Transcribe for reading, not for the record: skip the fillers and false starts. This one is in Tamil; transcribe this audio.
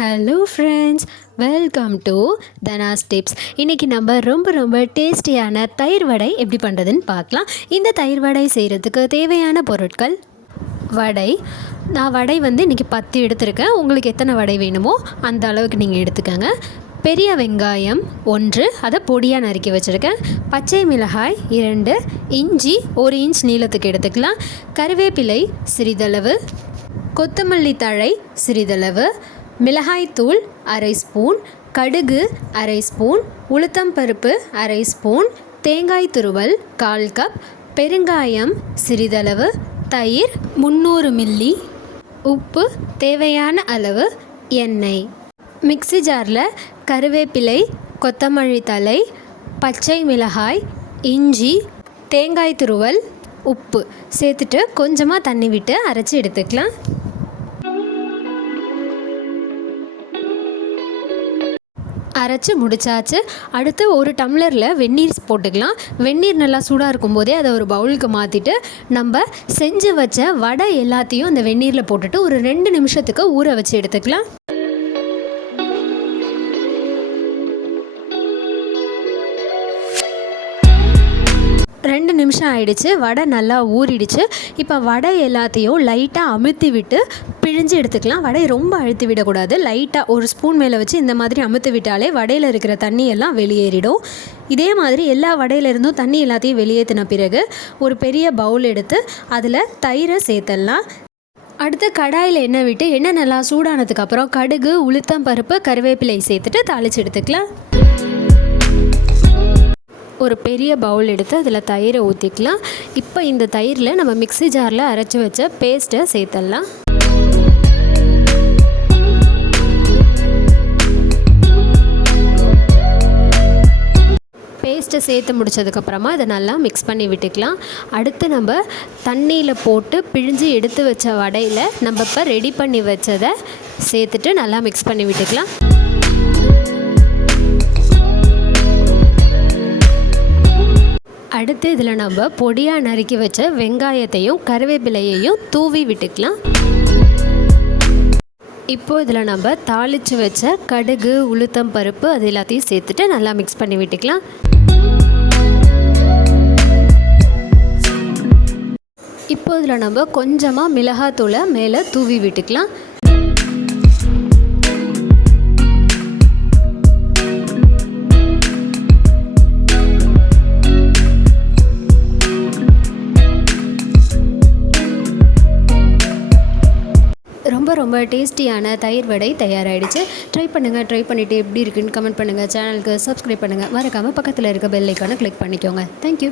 Hello friends, welcome to Dhana's tips. இன்றைக்கி நம்ம ரொம்ப டேஸ்டியான தயிர் வடை எப்படி பண்ணுறதுன்னு பார்க்கலாம். இந்த தயிர் வடை செய்கிறதுக்கு தேவையான பொருட்கள்: வடை. நான் வடை இன்றைக்கி 10 எடுத்திருக்கேன். உங்களுக்கு எத்தனை வடை வேணுமோ அந்த அளவுக்கு நீங்கள் எடுத்துக்கோங்க. பெரிய வெங்காயம் 1, அதை பொடியாக நறுக்கி வச்சுருக்கேன். பச்சை மிளகாய் 2, இஞ்சி 1 இன்ச் நீளத்துக்கு எடுத்துக்கலாம். கருவேப்பிலை சிறிதளவு, கொத்தமல்லி தழை சிறிதளவு, மிளகாய்த்தூள் அரை ஸ்பூன், கடுகு அரை ஸ்பூன், உளுத்தம்பருப்பு அரை ஸ்பூன், தேங்காய் துருவல் 1/4 கப், பெருங்காயம் சிறிதளவு, தயிர் 300 மில்லி, உப்பு தேவையான அளவு, எண்ணெய். மிக்ஸி ஜாரில் கருவேப்பிலை, கொத்தமல்லி தழை, பச்சை மிளகாய், இஞ்சி, தேங்காய் துருவல், உப்பு சேர்த்துட்டு கொஞ்சமாக தண்ணி விட்டு அரைச்சி எடுத்துக்கலாம். அரைச்சி முடிச்சாச்சு. அடுத்து ஒரு டம்ளரில் வெந்நீர் போட்டுக்கலாம். வெந்நீர் நல்லா சூடாக இருக்கும்போதே அதை ஒரு பவுலுக்கு மாற்றிட்டு நம்ம செஞ்சு வச்ச வடை எல்லாத்தையும் அந்த வெந்நீரில் போட்டுட்டு ஒரு 2 நிமிஷத்துக்கு ஊற வச்சு எடுத்துக்கலாம். 2 நிமிஷம் ஆயிடுச்சு. வடை நல்லா ஊறிடுச்சு. இப்போ வடை எல்லாத்தையும் லைட்டாக அமுத்தி விட்டு பிழிஞ்சு எடுத்துக்கலாம். வடை ரொம்ப அழுத்தி விடக்கூடாது. லைட்டாக ஒரு ஸ்பூன் மேலே வச்சு இந்த மாதிரி அமுத்தி விட்டாலே வடையில் இருக்கிற தண்ணி எல்லாம் வெளியேறிடும். இதே மாதிரி எல்லா வடையிலிருந்தும் தண்ணி எல்லாத்தையும் வெளியேற்றின பிறகு ஒரு பெரிய பவுல் எடுத்து அதில் தயிரை சேர்த்துடலாம். அடுத்து கடாயில் எண்ணெய் விட்டு எண்ணெய் நல்லா சூடானதுக்கப்புறம் கடுகு, உளுத்தம் பருப்பு, கருவேப்பிலை சேர்த்துட்டு தாளித்து எடுத்துக்கலாம். ஒரு பெரிய பவுல் எடுத்து அதில் தயிரை ஊற்றிக்கலாம். இப்போ இந்த தயிரில் நம்ம மிக்ஸி ஜாரில் அரைச்சி வச்ச பேஸ்ட்டை சேர்த்துடலாம். பேஸ்ட்டை சேர்த்து முடித்ததுக்கப்புறமா இதை நல்லா மிக்ஸ் பண்ணி விட்டுக்கலாம். அடுத்து நம்ம தண்ணியில் போட்டு பிழிஞ்சு எடுத்து வச்ச வடையில் நம்ம இப்போ ரெடி பண்ணி வச்சதை சேர்த்துட்டு நல்லா மிக்ஸ் பண்ணி விட்டுக்கலாம். அடுத்து இதில் நம்ம பொடியாக நறுக்கி வச்ச வெங்காயத்தையும் கருவேப்பிலையையும் தூவி விட்டுக்கலாம். இப்போது இதில் நம்ம தாளித்து வச்ச கடுகு, உளுத்தம் பருப்பு அது எல்லாத்தையும் சேர்த்துட்டு நல்லா மிக்ஸ் பண்ணி விட்டுக்கலாம். இப்போ இதில் நம்ம கொஞ்சமாக மிளகாத்தூளை மேலே தூவி விட்டுக்கலாம். ரொம்ப டேஸ்டியான தயிர் வடை தயாராகிடுச்சு. ட்ரை பண்ணிவிட்டு எப்படி இருக்குன்னு கமெண்ட் பண்ணுங்கள். சேனலுக்கு சப்ஸ்கிரைப் பண்ணுங்கள். மறக்காமல் பக்கத்தில் இருக்க பெல் ஐக்கானை கிளிக் பண்ணிக்கோங்க. தேங்க்யூ.